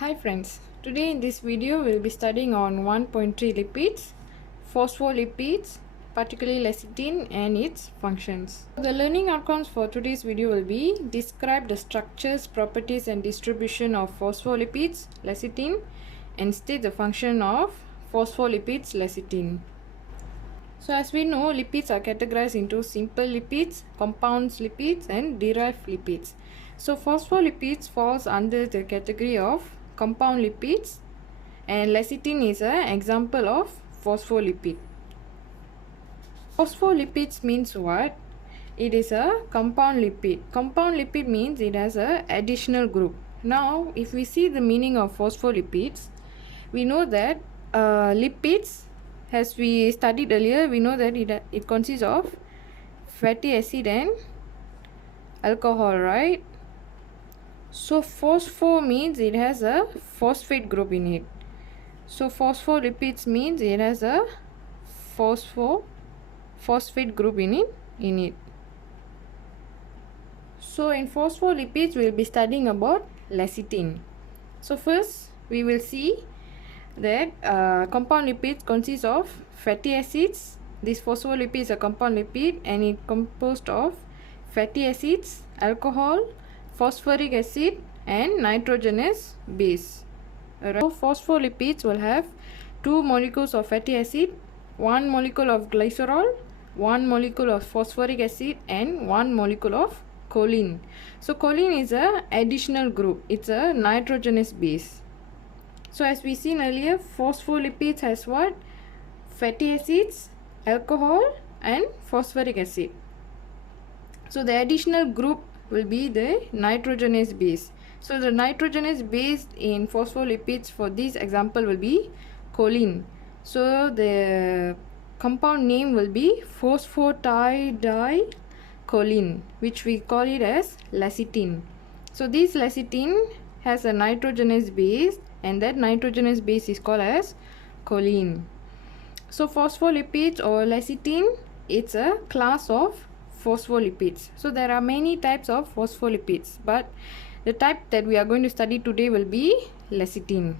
Hi friends, today in this video we'll be studying on 1.3 lipids, phospholipids, particularly lecithin and its functions. The learning outcomes for today's video will be describe the structures, properties and distribution of phospholipids, lecithin, and state the function of phospholipids, lecithin. So as we know, lipids are categorized into simple lipids, compound lipids and derived lipids. So phospholipids falls under the category of compound lipids and lecithin is an example of phospholipid. Phospholipids means what? It is a compound lipid. Compound lipid means it has an additional group. Now if we see the meaning of phospholipids, we know that lipids, as we studied earlier, we know that it consists of fatty acid and alcohol, right? So phospho means it has a phosphate group in it. So phospholipids means it has a phosphate group in it. So in phospholipids we'll be studying about lecithin. So first we will see that compound lipids consist of fatty acids. This phospholipid is a compound lipid and it composed of fatty acids, alcohol, phosphoric acid and nitrogenous base. Alright. So phospholipids will have 2 molecules of fatty acid, 1 molecule of glycerol, 1 molecule of phosphoric acid and 1 molecule of choline. So choline is a additional group. It's a nitrogenous base. So as we seen earlier, phospholipids has what? Fatty acids, alcohol and phosphoric acid. So the additional group will be the nitrogenous base. So the nitrogenous base in phospholipids for this example will be choline. So the compound name will be phosphatidylcholine, which we call it as lecithin. So this lecithin has a nitrogenous base and that nitrogenous base is called as choline. So phospholipids or lecithin, it's a class of phospholipids. So there are many types of phospholipids, but the type that we are going to study today will be lecithin.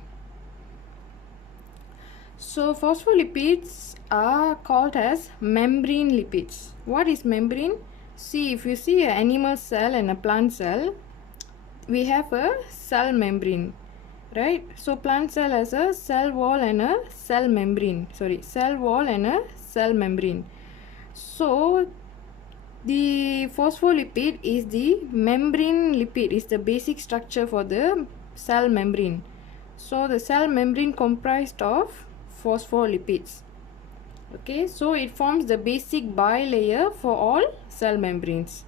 So phospholipids are called as membrane lipids. What is membrane? See, if you see an animal cell and a plant cell, we have a cell membrane, right? So plant cell has a cell wall and a cell membrane. Cell wall and a cell membrane. So the phospholipid is the membrane lipid, is the basic structure for the cell membrane. So the cell membrane comprised of phospholipids. Okay, so it forms the basic bilayer for all cell membranes.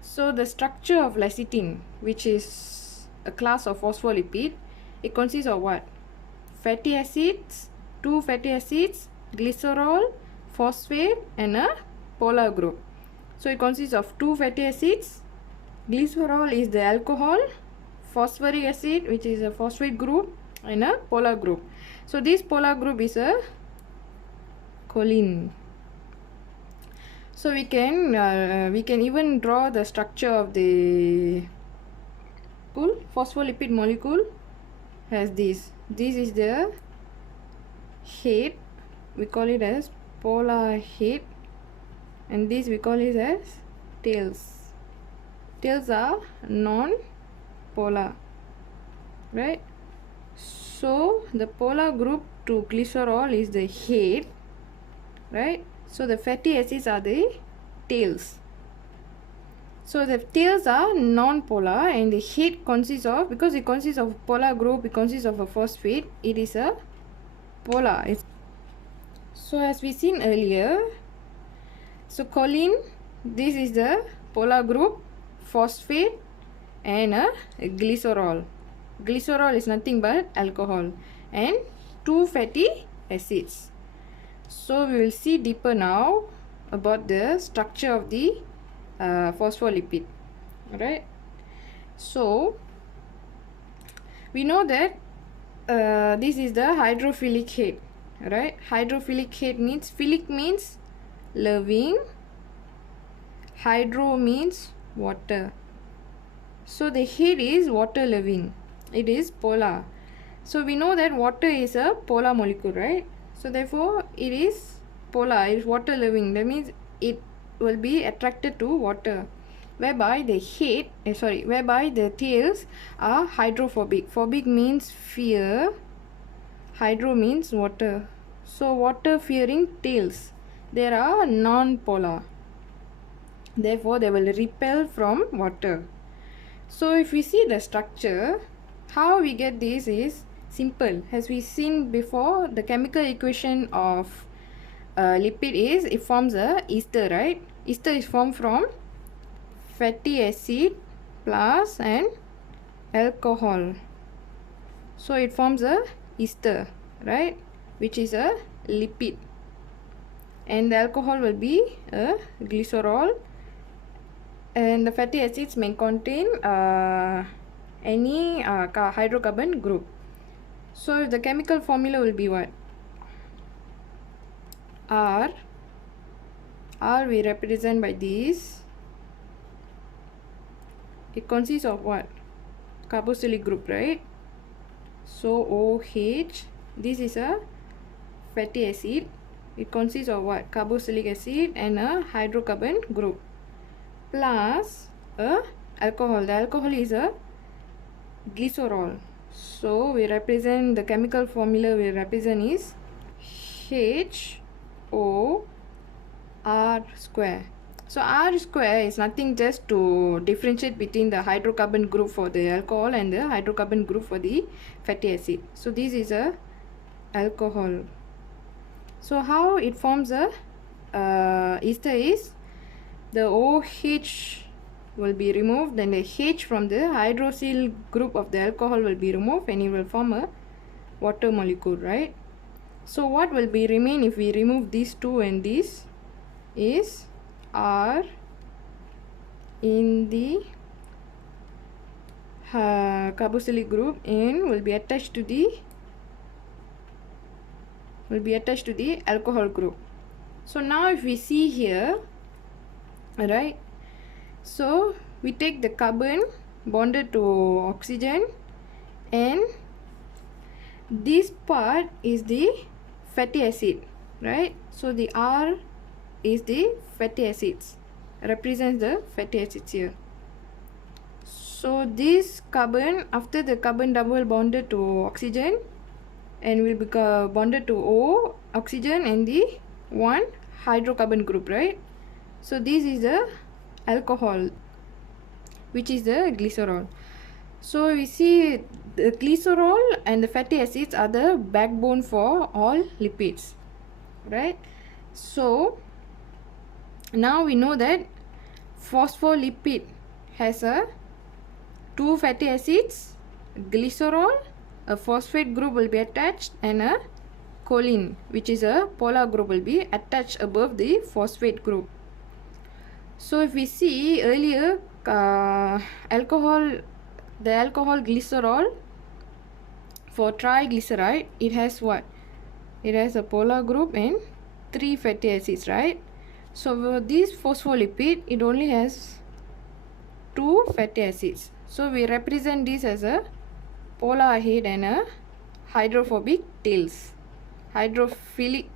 So the structure of lecithin, which is a class of phospholipid, it consists of what? Fatty acids, 2 fatty acids, glycerol, phosphate and a polar group. So it consists of 2 fatty acids, glycerol is the alcohol, phosphoric acid which is a phosphate group and a polar group. So this polar group is a choline. So we can even draw the structure of the phospholipid molecule has this. This is the head, we call it as polar head, and this we call it as tails. Tails are non-polar, right? So the polar group to glycerol is the head, right? So the fatty acids are the tails. So the tails are non-polar and the head consists of, because it consists of polar group, it consists of a phosphate, it is a polar. So as we seen earlier, so choline, this is the polar group, phosphate and a glycerol. Glycerol is nothing but alcohol and 2 fatty acids. So we will see deeper now about the structure of the phospholipid. Alright. So we know that this is the hydrophilic head. Right? Hydrophilic head means, philic means loving, hydro means water. So the head is water loving. It is polar. So we know that water is a polar molecule, right? So therefore it is polar, it is water loving. That means it will be attracted to water, whereby the tails are hydrophobic. Phobic means fear, hydro means water. So water fearing tails, they are non-polar. Therefore they will repel from water. So if we see the structure, how we get this is simple. As we seen before, the chemical equation of lipid is, it forms a ester, right? Ester is formed from fatty acid plus an alcohol. So it forms a ester, right, which is a lipid, and the alcohol will be a glycerol, and the fatty acids may contain any hydrocarbon group. So the chemical formula will be what? R we represent by this. It consists of what? Carboxylic group, right? So OH, this is a fatty acid. It consists of what? Carboxylic acid and a hydrocarbon group plus a alcohol. The alcohol is a glycerol. So we represent, the chemical formula we represent is HOR square. So R square is nothing, just to differentiate between the hydrocarbon group for the alcohol and the hydrocarbon group for the fatty acid. So this is a alcohol. So how it forms a ester is, the OH will be removed, then the H from the hydroxyl group of the alcohol will be removed, and it will form a water molecule, right? So what will be remain if we remove these two and this is R in the carboxylic group and will be attached to the alcohol group. So now if we see here, right, so we take the carbon bonded to oxygen, and this part is the fatty acid, right? So the R is the fatty acids, represents the fatty acids here. So this carbon, after the carbon double bonded to oxygen and will become bonded to O, oxygen and the one hydrocarbon group, right? So this is the alcohol, which is the glycerol. So we see the glycerol and the fatty acids are the backbone for all lipids, right? So now we know that phospholipid has a two fatty acids, glycerol, a phosphate group will be attached, and a choline, which is a polar group, will be attached above the phosphate group. So if we see earlier, the alcohol glycerol, for triglyceride, it has what? It has a polar group and 3 fatty acids, right? So for this phospholipid, it only has 2 fatty acids. So we represent this as a polar head and a hydrophobic tails. Hydrophilic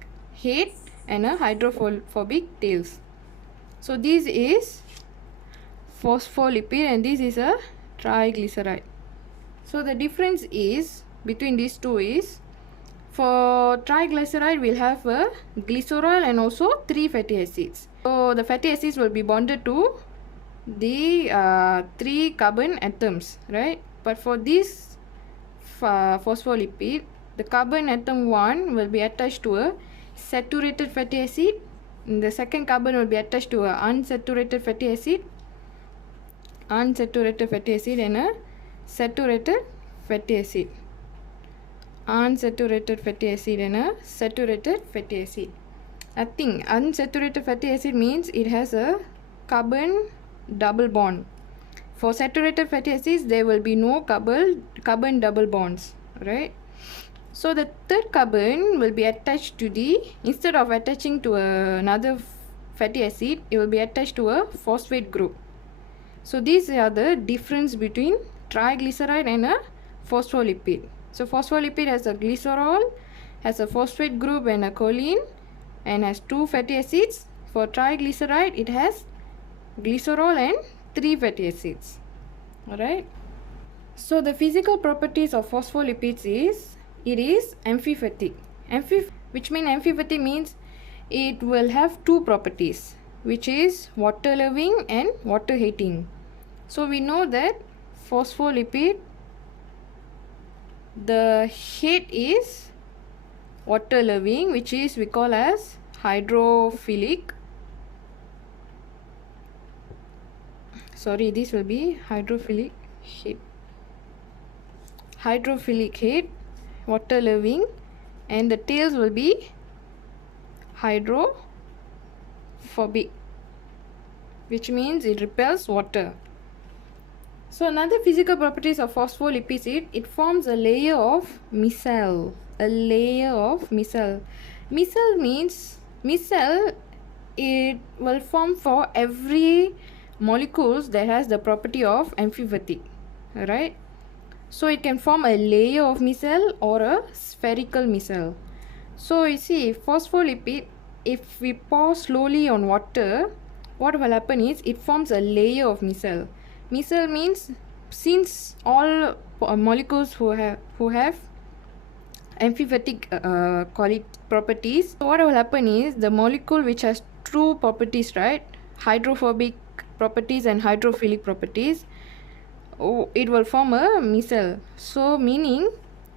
head and a hydrophobic tails. So this is phospholipid and this is a triglyceride. So the difference is between these two is, for triglyceride we'll have a glycerol and also 3 fatty acids. So the fatty acids will be bonded to the 3 carbon atoms, right? But for this phospholipid, the carbon atom 1 will be attached to a saturated fatty acid, and the second carbon will be attached to a unsaturated fatty acid, and a saturated fatty acid, unsaturated fatty acid and a saturated fatty acid. I think unsaturated fatty acid means it has a carbon double bond. For saturated fatty acids, there will be no carbon double bonds, right? So the third carbon will be attached to the, instead of attaching to another fatty acid, it will be attached to a phosphate group. So these are the difference between triglyceride and a phospholipid. So phospholipid has a glycerol, has a phosphate group and a choline, and has 2 fatty acids. For triglyceride, it has glycerol and 3 fatty acids. Alright. So the physical properties of phospholipids is, it is amphipathic. Which means it will have 2 properties, which is water loving and water hating. So we know that phospholipid, the head is water loving, which is we call as hydrophilic. Sorry, this will be hydrophilic head. Hydrophilic head, water loving, and the tails will be hydrophobic, which means it repels water. So another physical properties of phospholipids is it forms a layer of micelle. A layer of micelle. Micelle means it will form for every molecules that has the property of amphipathic. Alright. So it can form a layer of micelle or a spherical micelle. So you see, phospholipid, if we pour slowly on water, what will happen is it forms a layer of micelle. Micelle means, since all molecules who have amphipathic properties, so what will happen is the molecule which has true properties, right, hydrophobic properties and hydrophilic properties, it will form a micelle. So meaning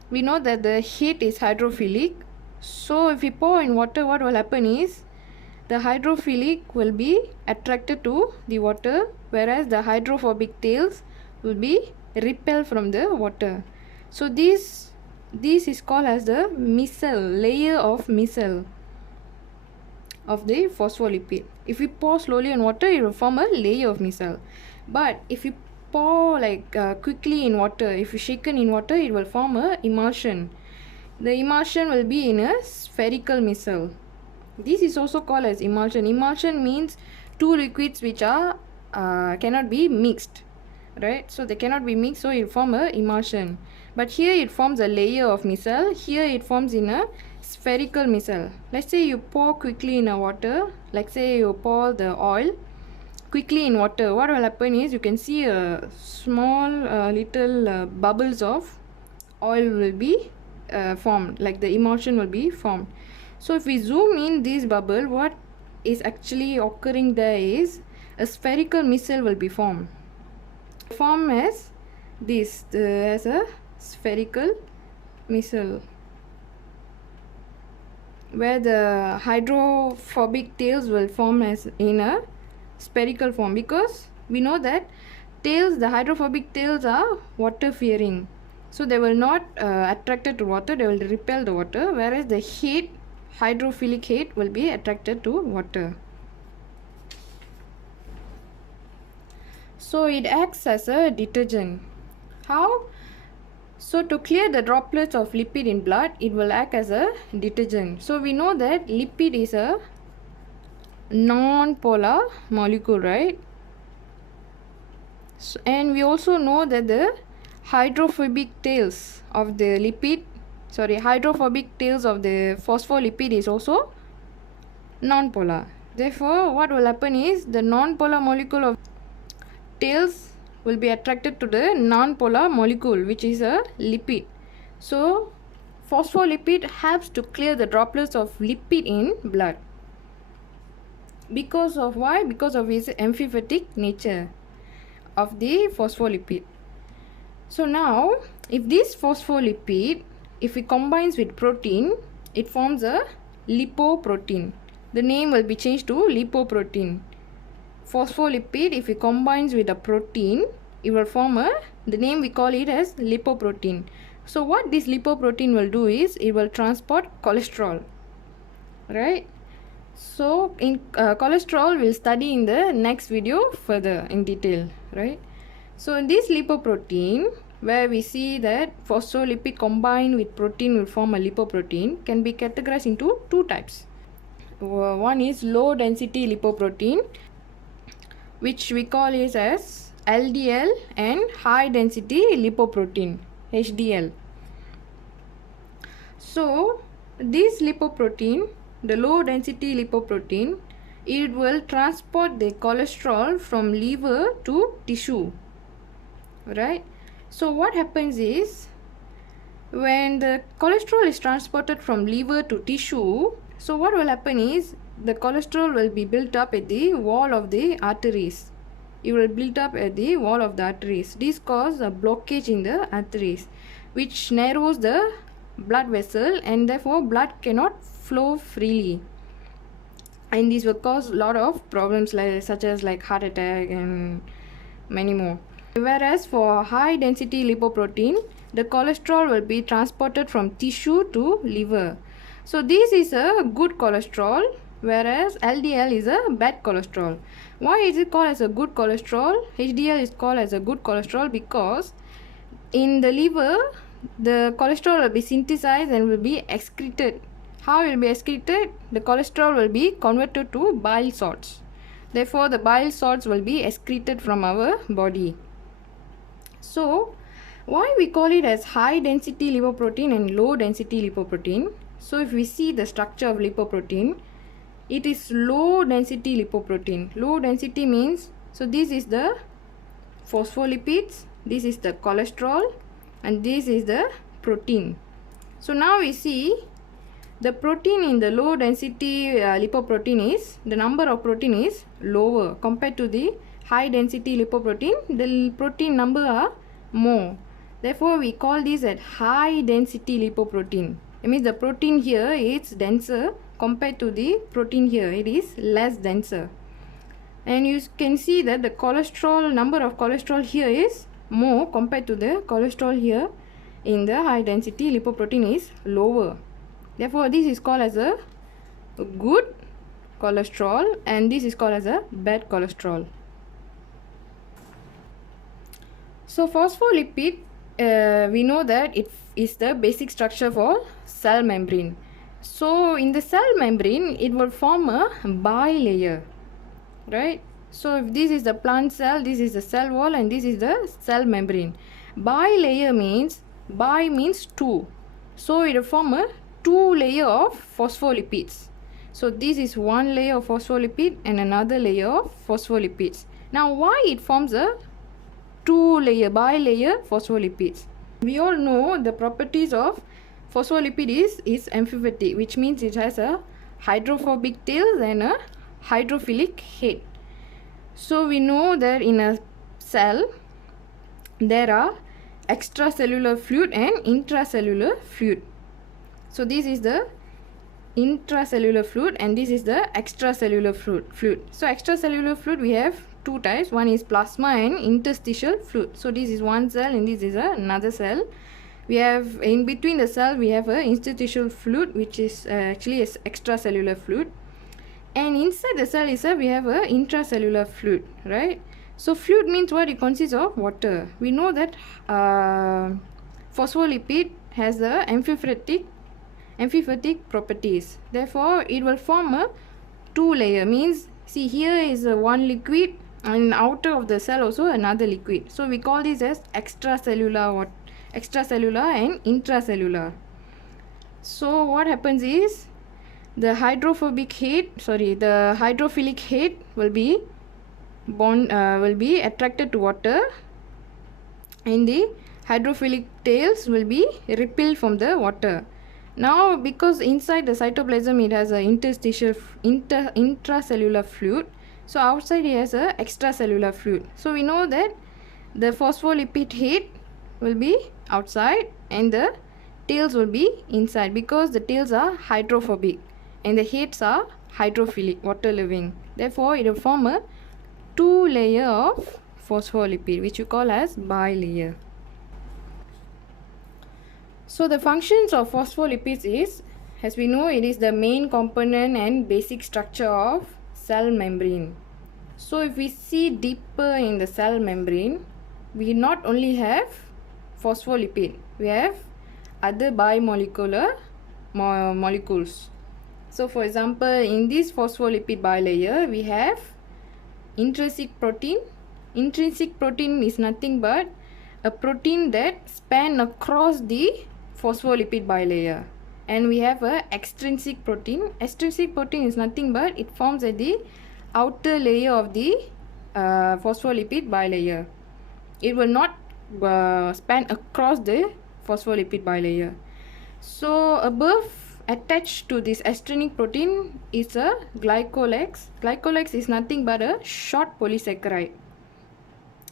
we know that the head is hydrophilic. So if we pour in water, what will happen is the hydrophilic will be attracted to the water, whereas the hydrophobic tails will be repelled from the water. So this is called as the micelle, layer of micelle of the phospholipid. If we pour slowly on water, it will form a layer of micelle. But if you pour quickly in water, if you shaken in water, it will form a emulsion. The emulsion will be in a spherical micelle. This is also called as emulsion. Emulsion means 2 liquids which are cannot be mixed, right? So they cannot be mixed, so it form a emulsion. But here it forms a layer of micelle. Here it forms in a spherical micelle. Let's say you pour quickly in a water. Like say you pour the oil quickly in water. What will happen is you can see a small little bubbles of oil will be formed, like the emulsion will be formed. So if we zoom in this bubble, what is actually occurring there is a spherical micelle will be formed. Form as this, as a spherical micelle, where the hydrophobic tails will form as in a spherical form, because we know that the hydrophobic tails are water fearing, so they will not attracted to water, they will repel the water, whereas the head, hydrophilic head, will be attracted to water. So it acts as a detergent. How? So to clear the droplets of lipid in blood, it will act as a detergent. So we know that lipid is a non-polar molecule, right? So, and we also know that the hydrophobic tails of the phospholipid is also non-polar. Therefore, what will happen is the non-polar molecule of tails will be attracted to the non-polar molecule, which is a lipid. So phospholipid helps to clear the droplets of lipid in blood. Because of why? Because of its amphipathic nature of the phospholipid. So now, if this phospholipid, if it combines with protein, it forms a lipoprotein. The name will be changed to lipoprotein. Phospholipid, if it combines with a protein, it will form the name we call it as lipoprotein. So what this lipoprotein will do is it will transport cholesterol, right? So in cholesterol we'll study in the next video further in detail, right? So in this lipoprotein, where we see that phospholipid combined with protein will form a lipoprotein, can be categorized into 2 types. One is low density lipoprotein, which we call it as LDL, and high density lipoprotein, HDL. So this lipoprotein, the low density lipoprotein, it will transport the cholesterol from liver to tissue, right? So what happens is, when the cholesterol is transported from liver to tissue, so what will happen is the cholesterol will be built up at the wall of the arteries. It will build up at the wall of the arteries. This causes a blockage in the arteries, which narrows the blood vessel, and therefore blood cannot flow freely, and this will cause a lot of problems such as heart attack and many more. Whereas for high density lipoprotein, the cholesterol will be transported from tissue to liver. So this is a good cholesterol, whereas LDL is a bad cholesterol. Why is it called as a good cholesterol? HDL is called as a good cholesterol because in the liver, the cholesterol will be synthesized and will be excreted. How it will be excreted? The cholesterol will be converted to bile salts. Therefore, the bile salts will be excreted from our body. So, why we call it as high density lipoprotein and low density lipoprotein? So, if we see the structure of lipoprotein, it is low density lipoprotein. Low density means, so this is the phospholipids, this is the cholesterol, and this is the protein. So now we see the protein in the low density lipoprotein is, the number of protein is lower compared to the high density lipoprotein. The protein number are more. Therefore, we call this as high density lipoprotein. It means the protein here is denser compared to the protein here. It is less denser. And you can see that the cholesterol, number of cholesterol here is more compared to the cholesterol here in the high density lipoprotein is lower. Therefore, this is called as a good cholesterol and this is called as a bad cholesterol. So phospholipid, we know that it is the basic structure for cell membrane. So in the cell membrane, it will form a bilayer, right? So if this is the plant cell, this is the cell wall and this is the cell membrane. Bilayer means, bi means two. So it will form a two layer of phospholipids. So this is one layer of phospholipid and another layer of phospholipids. Now why it forms a two layer, bilayer phospholipids? We all know the properties of phospholipid is amphiphilic, which means it has a hydrophobic tail and a hydrophilic head. So we know that in a cell there are extracellular fluid and intracellular fluid. So this is the intracellular fluid and this is the extracellular fluid. So extracellular fluid we have two types. One is plasma and interstitial fluid. So this is one cell and this is another cell. We have in between the cell we have a interstitial fluid which is actually is extracellular fluid, and inside the cell itself we have a intracellular fluid, right? So fluid means what? It consists of water. We know that phospholipid has the amphiphilic properties. Therefore, it will form a two layer. Means, see here is one liquid and outer of the cell also another liquid. So we call this as extracellular and intracellular. So what happens is the hydrophilic head will be attracted to water and the hydrophilic tails will be repelled from the water. Now because inside the cytoplasm it has a intracellular fluid, so outside it has a extracellular fluid. So we know that the phospholipid head will be outside and the tails will be inside because the tails are hydrophobic and the heads are hydrophilic, water living. Therefore it will form a two layer of phospholipid which you call as bilayer. So the functions of phospholipids is, as we know, it is the main component and basic structure of cell membrane. So if we see deeper in the cell membrane, we not only have phospholipid, we have other bimolecular molecules. So for example, in this phospholipid bilayer, we have intrinsic protein. Intrinsic protein is nothing but a protein that span across the phospholipid bilayer. And we have a extrinsic protein. Extrinsic protein is nothing but it forms at the outer layer of the phospholipid bilayer. It will not span across the phospholipid bilayer. So above, attached to this extrinsic protein is a glycolex. Glycolex is nothing but a short polysaccharide,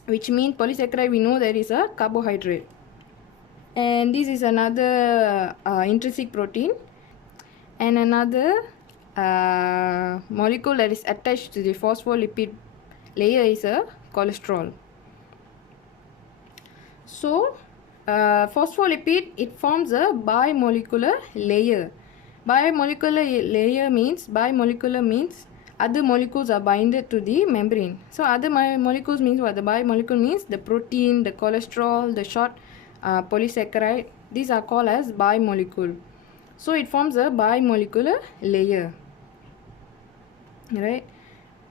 which means polysaccharide we know that is a carbohydrate. And this is another intrinsic protein, and another molecule that is attached to the phospholipid layer is a cholesterol. So phospholipid, it forms a bimolecular layer. Bimolecular means other molecules are binded to the membrane. So other molecules means what? The bimolecule means the protein, the cholesterol, the short polysaccharide. These are called as bimolecule. So it forms a bimolecular layer, right?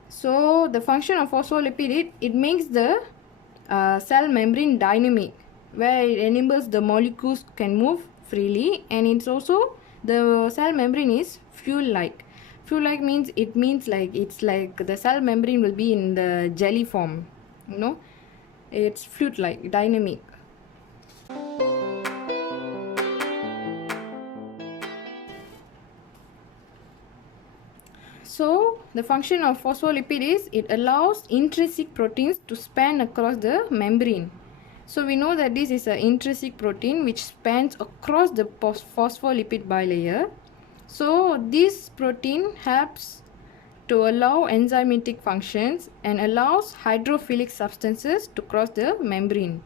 So the function of phospholipid, it makes the cell membrane dynamic, where it enables the molecules can move freely, and it's also the cell membrane is fluid-like. Fluid-like means it's like the cell membrane will be in the jelly form, you know. It's fluid-like, dynamic. So the function of phospholipid is it allows intrinsic proteins to span across the membrane. So we know that this is an intrinsic protein which spans across the phospholipid bilayer. So this protein helps to allow enzymatic functions and allows hydrophilic substances to cross the membrane.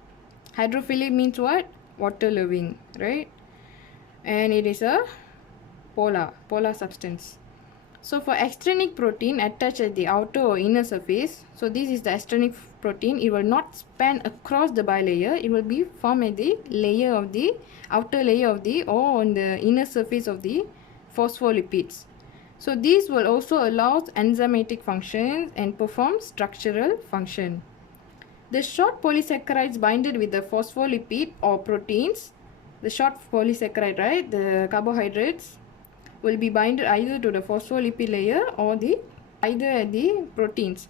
Hydrophilic means what? Water loving, right? And it is a polar substance. So for extrinsic protein attached at the outer or inner surface, so this is the extrinsic protein, it will not span across the bilayer, it will be formed at the layer of the outer layer of the or on the inner surface of the phospholipids. So this will also allow enzymatic functions and perform structural function. The short polysaccharides binded with the phospholipid or proteins, the short polysaccharide, right, the carbohydrates, will be binded either to the phospholipid layer or either at the proteins.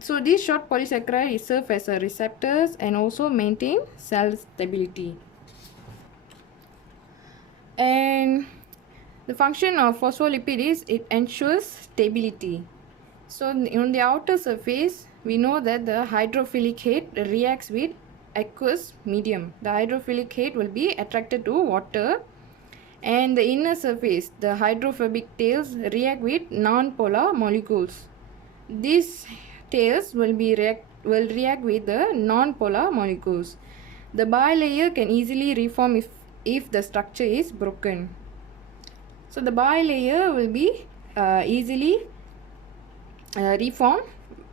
So these short polysaccharides serve as a receptors and also maintain cell stability. And the function of phospholipid is it ensures stability. So on the outer surface, we know that the hydrophilic head reacts with aqueous medium. The hydrophilic head will be attracted to water, and the inner surface, the hydrophobic tails, react with non-polar molecules. These tails will react with the non-polar molecules. The bilayer can easily reform if the structure is broken. So the bilayer will be easily reformed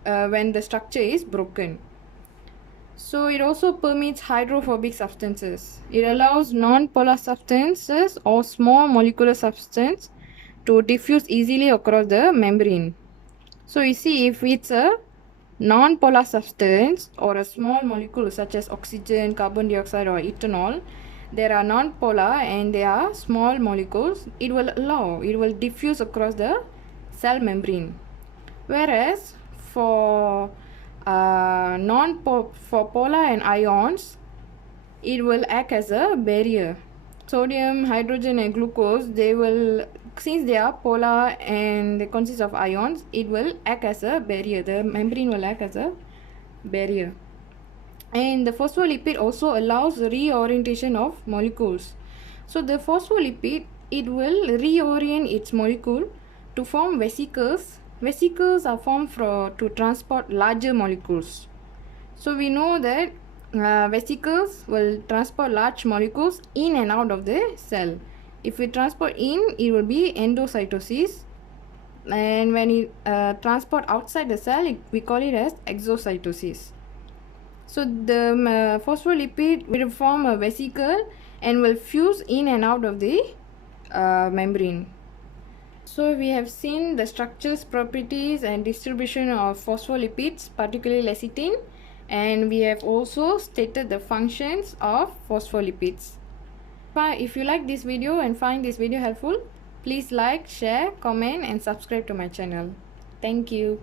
when the structure is broken. So it also permits hydrophobic substances. It allows non-polar substances or small molecular substance to diffuse easily across the membrane. So you see, if it's a non-polar substance or a small molecule such as oxygen, carbon dioxide or ethanol, there are non-polar and they are small molecules, it will diffuse across the cell membrane. Whereas for polar and ions, it will act as a barrier. Sodium, hydrogen and glucose, since they are polar and they consist of ions, it will act as a barrier. The membrane will act as a barrier. And the phospholipid also allows reorientation of molecules. So the phospholipid, it will reorient its molecule to form vesicles. Vesicles are formed to transport larger molecules. So we know that vesicles will transport large molecules in and out of the cell. If we transport in, it will be endocytosis, and when it transport outside the cell, we call it as exocytosis. So the phospholipid will form a vesicle and will fuse in and out of the membrane. So we have seen the structures, properties and distribution of phospholipids, particularly lecithin. And we have also stated the functions of phospholipids. If you like this video and find this video helpful, please like, share, comment and subscribe to my channel. Thank you.